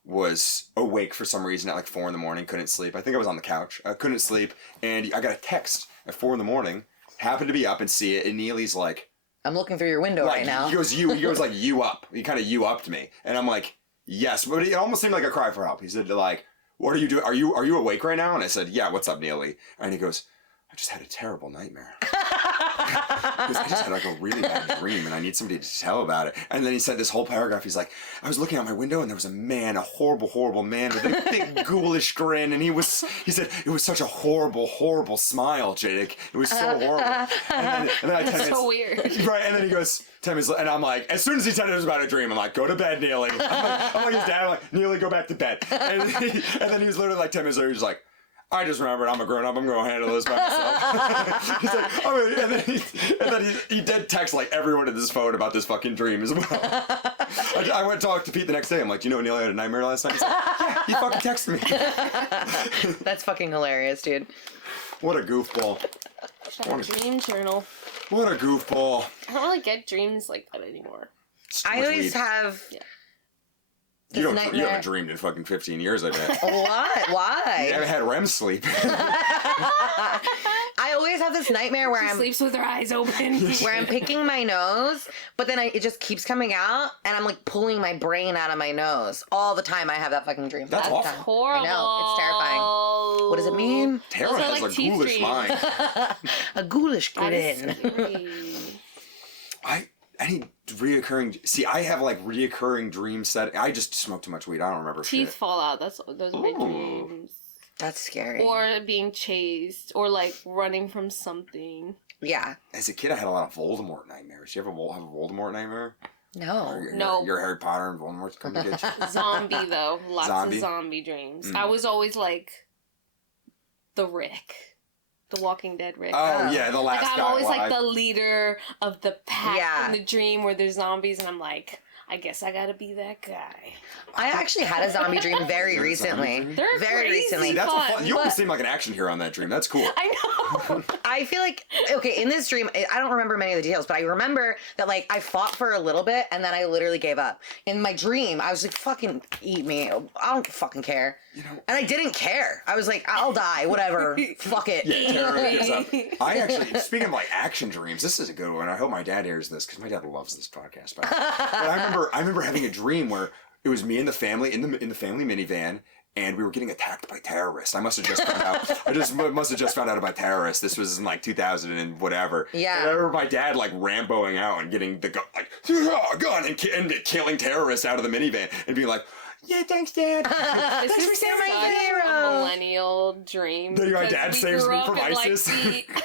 was awake for some reason at like 4 a.m, couldn't sleep. I think I was on the couch. I couldn't sleep, and I got a text at 4 a.m, happened to be up and see it, and Neely's like, I'm looking through your window right now. He goes like, you up. He kind of you upped me. And I'm like, yes. But it almost seemed like a cry for help. He said like, what are you doing? Are you awake right now? And I said, yeah, what's up, Neely? And he goes, I just had a terrible nightmare. Because I just had like a really bad dream and I need somebody to tell about it. And then he said this whole paragraph. He's like, I was looking out my window and there was a man, a horrible, horrible man with a big ghoulish grin. And he said, it was such a horrible, horrible smile, Jake. It was so horrible. And then I 10 minutes, so weird. Right. And then he goes, 10 minutes, and I'm like, as soon as he said it was about a dream, I'm like, go to bed, Neely. I'm like his dad. I'm like, Neely, go back to bed. And then he was literally like 10 minutes later, he's like, I just remembered I'm a grown up. I'm going to handle this by myself. He's like, oh, and then he did text like everyone at this phone about this fucking dream as well. I went to talk to Pete the next day. I'm like, do you know Neely had a nightmare last night? He's like, yeah, he fucking texted me. That's fucking hilarious, dude. What a goofball. Dream journal. What a goofball. I don't really get dreams like that anymore. I always have. Yeah. You haven't dreamed in fucking 15 years, I bet. What? Why? You haven't had REM sleep. I always have this nightmare where She sleeps with her eyes open. where I'm picking my nose, but then it just keeps coming out, and I'm like pulling my brain out of my nose all the time. I have that fucking dream. That's awful. Horrible. I know, it's terrifying. What does it mean? Tara has like a ghoulish mind. A ghoulish That grin. Any reoccurring... See, I have like reoccurring dream set. I just smoke too much weed. I don't remember Teeth shit. fall out. Those are my dreams. That's scary. Or being chased, or like running from something. Yeah. As a kid, I had a lot of Voldemort nightmares. You ever have a Voldemort nightmare? No. Your Harry Potter and Voldemort's coming to get you. Zombie though, lots of zombie dreams. I was always like the Rick. The Walking Dead Rick. Oh, yeah, the last guy. I'm always like the leader of the pack Yeah. in the dream where there's zombies, and I'm like, I guess I gotta be that guy. I actually had a zombie dream very recently. They're very crazy recently. That's fun. fun. You almost seem like an action hero on that dream. That's cool. I know. I feel like, okay, in this dream, I don't remember many of the details, but I remember that, like, I fought for a little bit and then I literally gave up. In my dream, I was like, fucking eat me. I don't fucking care. And I didn't care. I was like, I'll die, whatever. Fuck it. Yeah, Tara gives up. I actually, speaking of like action dreams, this is a good one. I hope my dad hears this because my dad loves this podcast. But I remember having a dream where it was me and the family in the family minivan, and we were getting attacked by terrorists. I must have just found out. Must have just found out about terrorists. This was in like 2000 and whatever. Yeah. And I remember my dad like Ramboing out and getting the gun, like gun, and killing terrorists out of the minivan, and being like, yeah, thanks, Dad. This is such a millennial dream. That my dad saves me from ISIS. Like,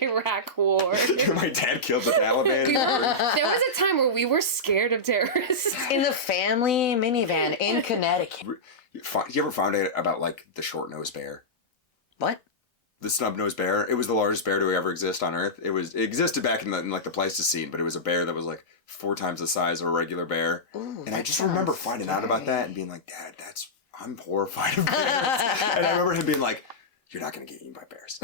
the Iraq War. My dad killed the Taliban. There was a time where we were scared of terrorists. In the family minivan in Connecticut. You ever found out about like the short-nosed bear? What? The snub-nosed bear. It was the largest bear to ever exist on Earth. It existed back in like the Pleistocene, but it was a bear that was like 4 times the size of a regular bear. Ooh, and I just remember finding out about that and being like, Dad, I'm horrified of bears. And I remember him being like, you're not going to get eaten by bears.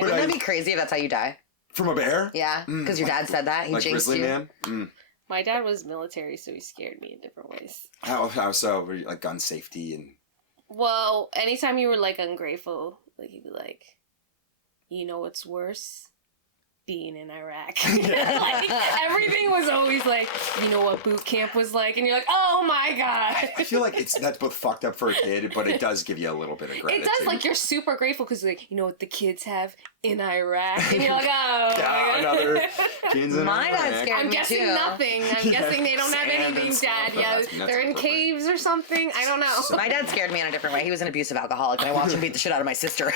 Wouldn't that be crazy if that's how you die? From a bear? Yeah, because your dad said that. He like jinxed Grizzly you. Man? Mm. My dad was military, so he scared me in different ways. How so? Were you, like gun safety and... Well, anytime you were like ungrateful, like he'd be like, you know what's worse? Being in Iraq. Like, everything was always like, you know what boot camp was like? And you're like, oh my God. I feel like that's both fucked up for a kid, but it does give you a little bit of gratitude. It does, like, you're super grateful because, like, you know what the kids have in Iraq? And you're like, oh. Yeah, another kids in My dad Iraq. scared I'm me guessing too. nothing. I'm guessing they don't have Sand anything, and Dad. stuff. Yeah, That's they're in different. caves or something. I don't know. My dad scared me in a different way. He was an abusive alcoholic, and I watched him beat the shit out of my sister.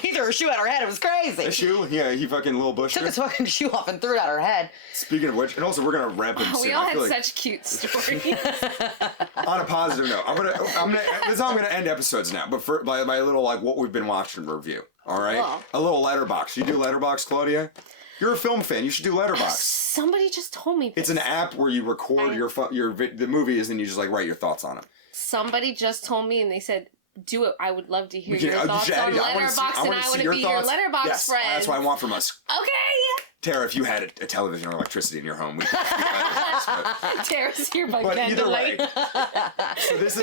He threw her shoe at her head. It was crazy. A shoe? Yeah, he fucking little bush. Took his fucking shoe off and threw it at her head. Speaking of which, and also we're gonna wrap him soon. We all I had feel like, such cute stories. on a positive note, this is how I'm gonna end episodes now. But for my little like what we've been watching review. All right, Cool. a little letterbox. You do letterbox, Claudia? You're a film fan. You should do letterbox. Somebody just told me this. It's an app where you record the movies and you just like write your thoughts on them. Somebody just told me, and they said, do it. I would love to hear We can- your thoughts on I wanna Letterbox, and I see want to be your thoughts. Letterbox Yes, friend. that's what I want from us. Okay. Tara, if you had a television or electricity in your home, we could do letterbox, but- Tara's here by But either way, candlelight. so this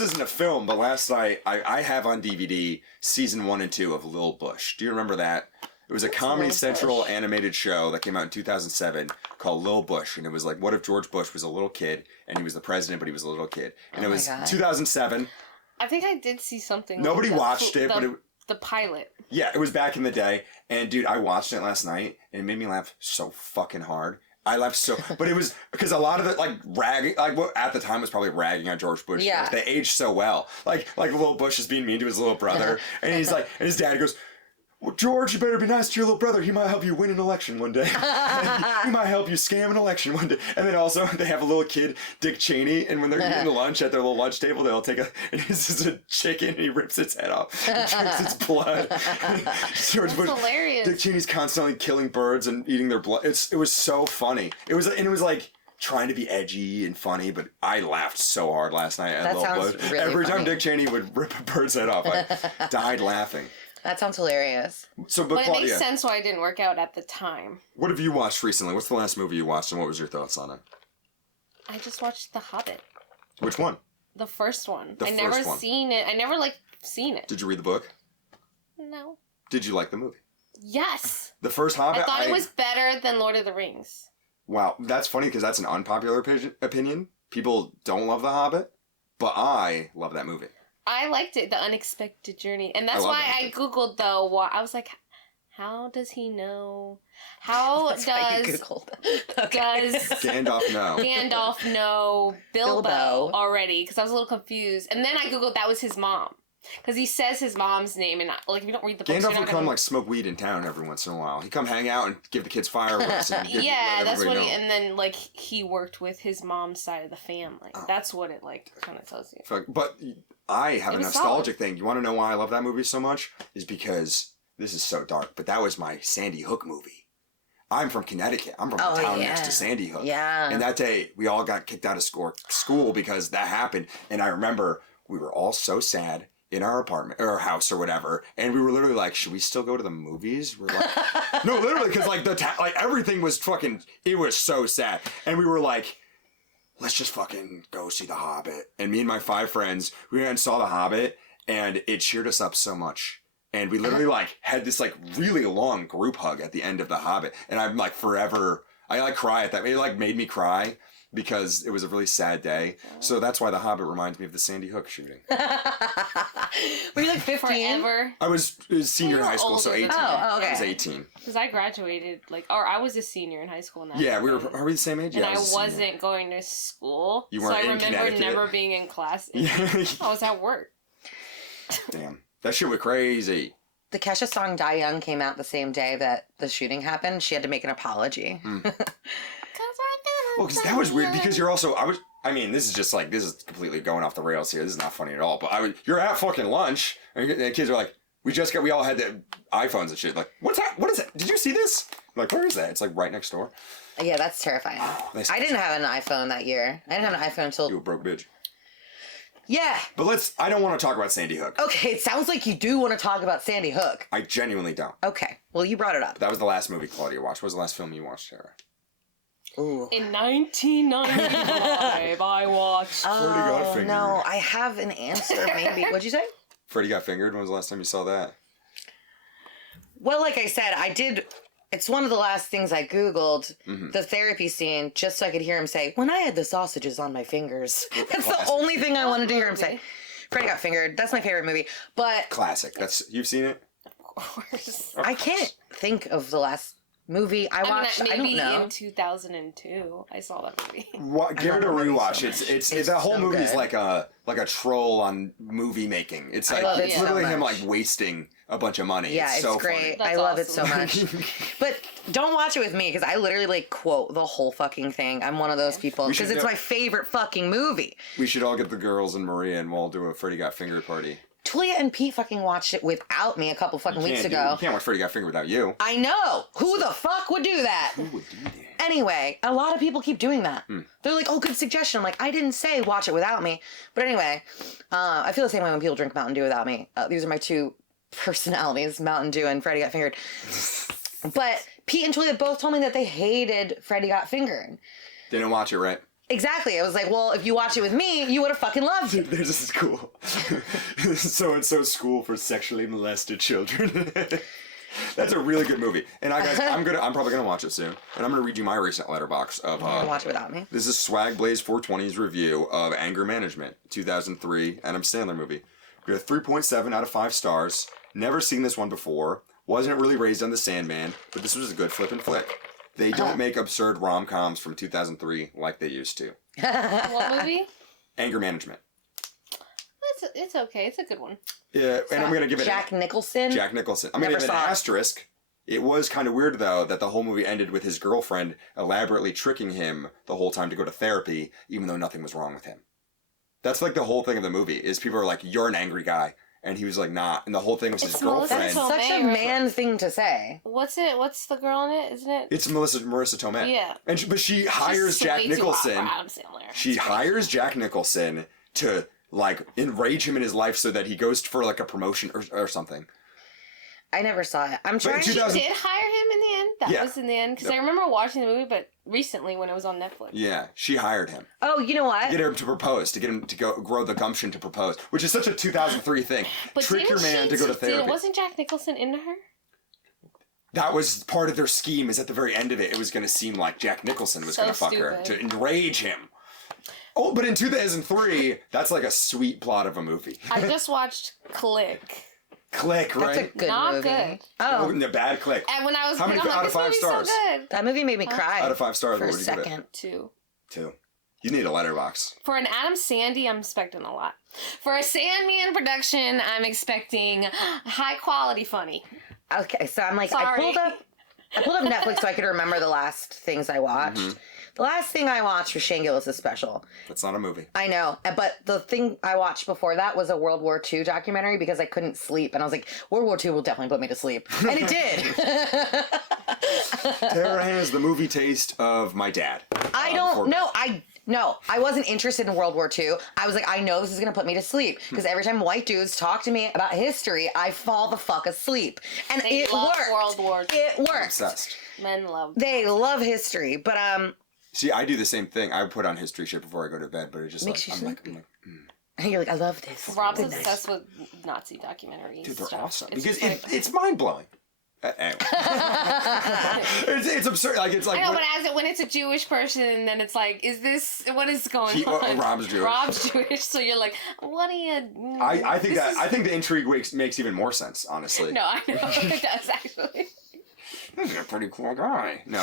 isn't a film. But last night I have on DVD season 1 and 2 of Lil Bush. Do you remember that? It was a Comedy Lil Central Bush? animated show that came out in 2007 called Lil Bush, and it was like, what if George Bush was a little kid and he was the president, but he was a little kid, and Oh it my was God. I 2007. think I did see something. Nobody like that. watched it, but the pilot. yeah, it was back in the day, and dude, I watched it last night, and it made me laugh so fucking hard. I laughed so, but it was because a lot of it, like ragging, like what at the time was probably ragging on George Bush. Yeah. They aged so well. Like Lil Bush is being mean to his little brother, and he's like, and his dad goes, well, George, you better be nice to your little brother. He might help you win an election one day. He might help you scam an election one day. And then also they have a little kid, Dick Cheney, and when they're eating lunch at their little lunch table, they'll take and this is a chicken, and he rips its head off and drinks its blood. George Bush, hilarious. Dick Cheney's constantly killing birds and eating their blood. It was so funny. It was like trying to be edgy and funny, but I laughed so hard last night at That Lil sounds Bush. really Every time funny. Dick Cheney would rip a bird's head off, I died laughing. That sounds hilarious. So, But it Claudia, makes sense why it didn't work out at the time. what have you watched recently? What's the last movie you watched, and what was your thoughts on it? I just watched The Hobbit. Which one? The first one. The I never first one. seen it. I never seen it. Did you read the book? No. Did you like the movie? Yes. The first Hobbit? I thought it was better than Lord of the Rings. Wow, that's funny because that's an unpopular opinion. People don't love The Hobbit, but I love that movie. I liked it, The Unexpected Journey. And that's I love why that I movie. Googled, though, I was like, how does he know? How That's why you does Googled. Okay. Gandalf, no. Gandalf know Bilbo, Bilbo. already? Because I was a little confused. And then I Googled that was his mom. Because he says his mom's name, and like if you don't read the books, you're Gandalf not would come gonna... like smoke weed in town every once in a while. He'd come hang out and give the kids fireworks. And Yeah, that's what everybody he... know. And then like he worked with his mom's side of the family. That's what it like kind of tells you. But I have It a was nostalgic thing. You want to know why I love that movie so much? Is because this is so dark, but that was my Sandy Hook movie. I'm from Connecticut. I'm from the town next to Sandy Hook. Yeah. And that day, we all got kicked out of school because that happened. And I remember we were all so sad in our apartment or our house or whatever. And we were literally like, should we still go to the movies? We're like, no, literally, because like like everything was fucking, it was so sad. And we were like, let's just fucking go see The Hobbit. And me and my 5 friends, we went and saw The Hobbit, and it cheered us up so much. And we literally like had this like really long group hug at the end of The Hobbit. And I'm like forever, I like cry at that. It like made me cry because it was a really sad day. So that's why The Hobbit reminds me of the Sandy Hook shooting. Were you like 15? Forever. I was a senior in high school, so 18. Oh, okay. I was 18. Because I graduated, or I was a senior in high school. And Yeah, are we the same age? And yeah, I wasn't going to school. You weren't so I in remember Connecticut? never being in class. Yeah. I was at work. Damn. That shit was crazy. The Kesha song Die Young came out the same day that the shooting happened. She had to make an apology. Well, because that was weird. Because you're also, I mean, this is just like, this is completely going off the rails here. This is not funny at all. But you're at fucking lunch, and the kids are like, we all had the iPhones and shit. Like, what's that? What is it? Did you see this? I'm like, where is that? It's like right next door. Yeah, that's terrifying. I didn't have an iPhone that year. I didn't have an iPhone until... You a broke bitch. Yeah. But I don't want to talk about Sandy Hook. Okay, it sounds like you do want to talk about Sandy Hook. I genuinely don't. Okay, well, you brought it up. That was the last movie Claudia watched. What was the last film you watched, Sarah? Ooh. In 1995, I watched... Freddy Got Oh, Fingered. no, I have an answer, maybe. What'd you say? Freddy Got Fingered? When was the last time you saw that? Well, like I said, I did... It's one of the last things I Googled, the therapy scene, just so I could hear him say, when I had the sausages on my fingers. That's the only thing I wanted to hear him say. Freddy Got Fingered. That's my favorite movie. But... Classic. You've seen it? Of course. I can't think of the last movie I watched. I don't maybe know. in 2002, I saw that movie. Give it a rewatch. So It's It's that whole so movie's good. like a troll on movie making. It's like love it it's so literally him much. like wasting a bunch of money. Yeah, it's so great. That's I love it so awesome. much. But don't watch it with me because I literally like quote the whole fucking thing. I'm one of those people We should because it's do- my favorite fucking movie. We should all get the girls and Maria and we'll all do a Freddy Got Fingered party. Tulia and Pete fucking watched it without me a couple fucking weeks You ago. can't watch Freddy Got Fingered without you. I know. Who the fuck would do that? Who would do that? Anyway, a lot of people keep doing that. They're like, oh, good suggestion. I'm like, I didn't say watch it without me. But anyway, I feel the same way when people drink Mountain Dew without me. These are my two personalities, Mountain Dew and Freddy Got Fingered. But Pete and Tulia both told me that they hated Freddy Got Fingered. Didn't watch it, right? Exactly. I was like, well, if you watch it with me, you would have fucking loved it. There's this school. So-and-so school for sexually molested children. That's a really good movie. And I'm probably gonna watch it soon. And I'm gonna read you my recent letterbox of Watch it without me. this is Swag Blaze 420's review of Anger Management, 2003 Adam Sandler movie. We got a 3.7 out of 5 stars. Never seen this one before. Wasn't really raised on the Sandman, but this was a good flippin' flick. They don't make absurd rom-coms from 2003 like they used to. What movie? Anger Management. It's okay. It's a good one. Yeah, and I'm gonna give it Jack Nicholson. Jack Nicholson. I'm gonna Never give it an saw it. asterisk. It was kind of weird though that the whole movie ended with his girlfriend elaborately tricking him the whole time to go to therapy, even though nothing was wrong with him. That's like the whole thing of the movie is people are like, "You're an angry guy," and he was like, "Nah." And the whole thing was his It's Melissa girlfriend. Tomei. Such a man thing to say. What's it? What's the girl in it? Isn't it? It's Marissa Tomei. Yeah. And but she hires She's Jack way too hot for Nicholson. Adam Sandler. She hires Jack Nicholson to like enrage him in his life so that he goes for like a promotion or something. I never saw it. I'm trying. in She 2000 did hire him in the end. That Yeah. was in the end because I remember watching the movie, but recently when it was on Netflix. Yeah, she hired him. Oh, you know what? Get him to propose, to get him to go grow the gumption to propose, which is such a 2003 thing. But Trick your didn't man she- to go to therapy. Wasn't Jack Nicholson into her? That was part of their scheme. Is at the very end of it was going to seem like Jack Nicholson was So going to fuck her stupid. to enrage him. Oh, but in 2003, that's like a sweet plot of a movie. I just watched Click. Click, That's a right? good Not movie. good. Oh, Oh, the bad Click. And when I was How many I'm like, out of this 5 movie's stars? so good. that movie made me cry. Out of 5 stars, for what a would you give it? second. 2. 2. You need a letterbox. For an Adam Sandy, I'm expecting a lot. For a Sandman production, I'm expecting high quality funny. Okay, so I'm like, Sorry. I pulled up Netflix so I could remember the last things I watched. Mm-hmm. The last thing I watched was Shane Gillis' special. That's not a movie. I know, but the thing I watched before that was a World War II documentary because I couldn't sleep, and I was like, World War II will definitely put me to sleep, and it did. Tara has the movie taste of my dad. I don't know. I wasn't interested in World War II. I was like, I know this is going to put me to sleep. Because every time white dudes talk to me about history, I fall the fuck asleep. And it worked. World War II. It worked. Obsessed. Men love. They love history. But, See, I do the same thing. I put on history shit before I go to bed, but it just makes like, you I'm like, sleepy. And you're like, I love this. Rob's obsessed with Nazi documentaries. dude, they're stuff. awesome. It's Because just like- it's mind-blowing. Anyway. it's absurd. Like, it's like... I know, but when it's a Jewish person, then it's like, what is going on? Rob's Jewish. Rob's Jewish, so you're like, what are you... I think the intrigue makes even more sense, honestly. No, I know. It does, actually. This is a pretty cool guy. No,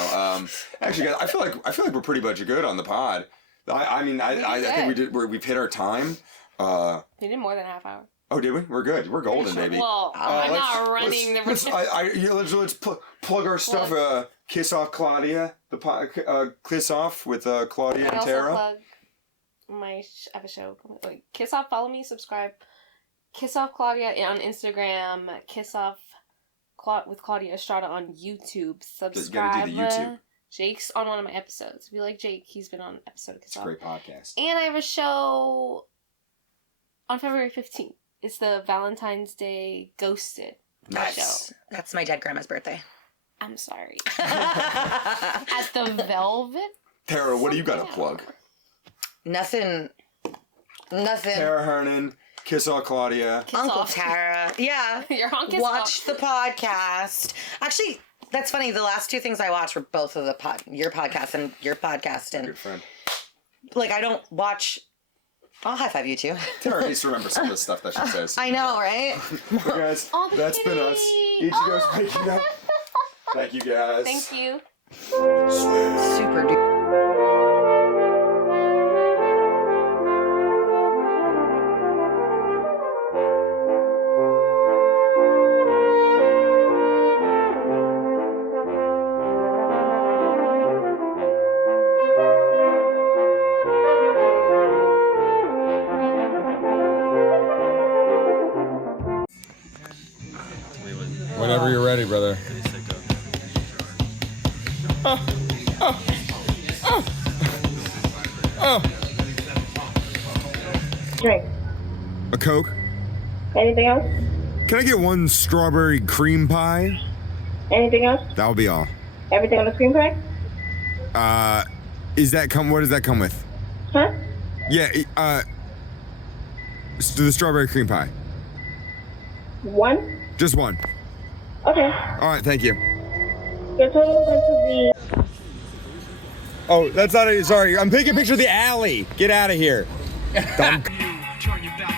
actually, guys, I feel like we're pretty much good on the pod. I think we've hit our time. You did more than a half hour. Oh, did we? We're good. We're golden, baby. Well, I'm not running let's plug our stuff. Kiss Off Claudia. Kiss Off with Claudia and Tara. Plug I have a show. Wait, Kiss Off. Follow me. Subscribe. Kiss Off Claudia on Instagram. Kiss Off with Claudia Estrada on YouTube. Subscribe. You gotta do the YouTube. Jake's on one of my episodes. If you like Jake, he's been on an episode of Kiss Off. Great podcast. And I have a show on February 15th. It's the Valentine's Day Ghosted show. That's my dead grandma's birthday. I'm sorry. At the Velvet. Tara, what do you got to plug? Nothing. Tara Hernon, Kiss Off Claudia. Uncle Tara. Yeah. You're on Kiss Watch the podcast. Actually, that's funny. The last two things I watched were both of your podcast and your podcast. And Good friend. like, I don't watch... I'll high five you too. Tara needs to remember some of the stuff that she says. I know, right? But guys, that's been us. Each of us waking up. Thank you, guys. Thank you. Super duper. Whenever you're ready, brother. Drink. A Coke. Anything else? Can I get one strawberry cream pie? Anything else? That'll be all. Everything on the screen pie? What does that come with? Huh? Yeah, the strawberry cream pie. One? Just one. Okay. All right, thank you. Your total is going to be... Oh, that's not it. Sorry, I'm taking a picture of the alley. Get out of here. Dumb. Turn your back